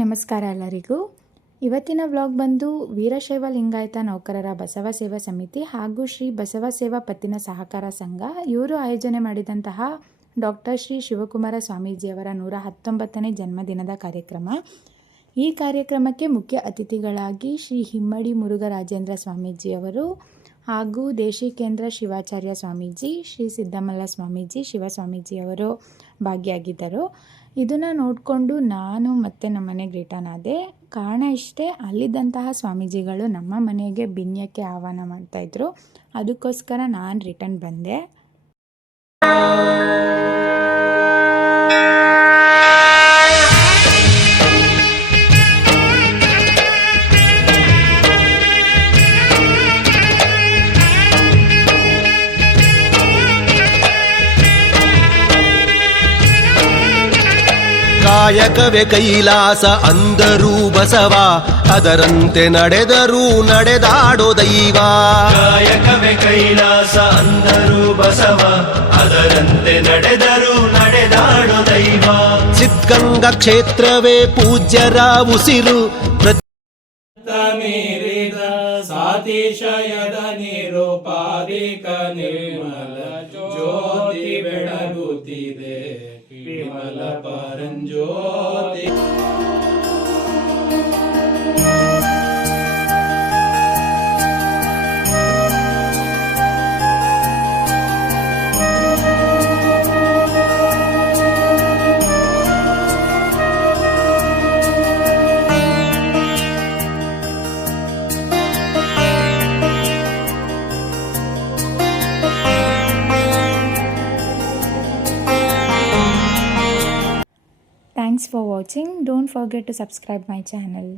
ನಮಸ್ಕಾರ ಎಲ್ಲರಿಗೂ. ಇವತ್ತಿನ ವ್ಲಾಗ್ ಬಂದು ವೀರಶೈವ ಲಿಂಗಾಯತ ನೌಕರರ ಬಸವ ಸೇವಾ ಸಮಿತಿ ಹಾಗೂ ಶ್ರೀ ಬಸವ ಸೇವಾ ಪತ್ತಿನ ಸಹಕಾರ ಸಂಘ ಇವರು ಆಯೋಜನೆ ಮಾಡಿದಂತಹ ಡಾಕ್ಟರ್ ಶ್ರೀ ಶಿವಕುಮಾರ ಸ್ವಾಮೀಜಿಯವರ 119ನೇ ಜನ್ಮದಿನದ ಕಾರ್ಯಕ್ರಮ. ಈ ಕಾರ್ಯಕ್ರಮಕ್ಕೆ ಮುಖ್ಯ ಅತಿಥಿಗಳಾಗಿ ಶ್ರೀ ಹಿಮ್ಮಡಿ ಮುರುಘರಾಜೇಂದ್ರ ಸ್ವಾಮೀಜಿಯವರು ಹಾಗೂ ದೇಶಿಕೇಂದ್ರ ಶಿವಾಚಾರ್ಯ ಸ್ವಾಮೀಜಿ, ಶ್ರೀ ಸಿದ್ದಮಲ್ಲ ಸ್ವಾಮೀಜಿ, ಶಿವಸ್ವಾಮೀಜಿಯವರು ಭಾಗಿಯಾಗಿದ್ದರು. ಇದನ್ನು ನೋಡಿಕೊಂಡು ನಾನು ಮತ್ತು ನಮ್ಮ ಮನೆಗೆ ರಿಟರ್ನ್ ಆದೆ. ಕಾರಣ ಇಷ್ಟೇ, ಅಲ್ಲಿದ್ದಂತಹ ಸ್ವಾಮೀಜಿಗಳು ನಮ್ಮ ಮನೆಗೆ ಬಿನ್ಯಕ್ಕೆ ಆಹ್ವಾನ ಮಾಡ್ತಾಯಿದ್ರು. ಅದಕ್ಕೋಸ್ಕರ ನಾನು ರಿಟರ್ನ್ ಬಂದೆ. ಕಾಯಕವೇ ಕೈಲಾಸ ಅಂದರೂ ಬಸವ, ಅದರಂತೆ ನಡೆದರೂ ನಡೆದಾಡೋ ದೈವ. ಕಾಯಕವೇ ಕೈಲಾಸ ಅಂದರೂ ಬಸವ, ಅದರಂತೆ ನಡೆದರೂ ನಡೆದಾಡೋ ದೈವ. ಸಿದ್ಧಗಂಗಾ ಕ್ಷೇತ್ರವೇ ಪೂಜ್ಯರ ಉಸಿರು. ಮೀರಿದ ಸಾತಿಶಯದ ನಿರುಪಾಧಿಕ ನಿರ್ಮಲ ಜ್ಯೋತಿ ಬೆಳಗುತ್ತಿದೆ, ವಿಮಲ ಪರಂಜ್ಯೋತಿ. Thanks for watching. Don't forget to subscribe my channel.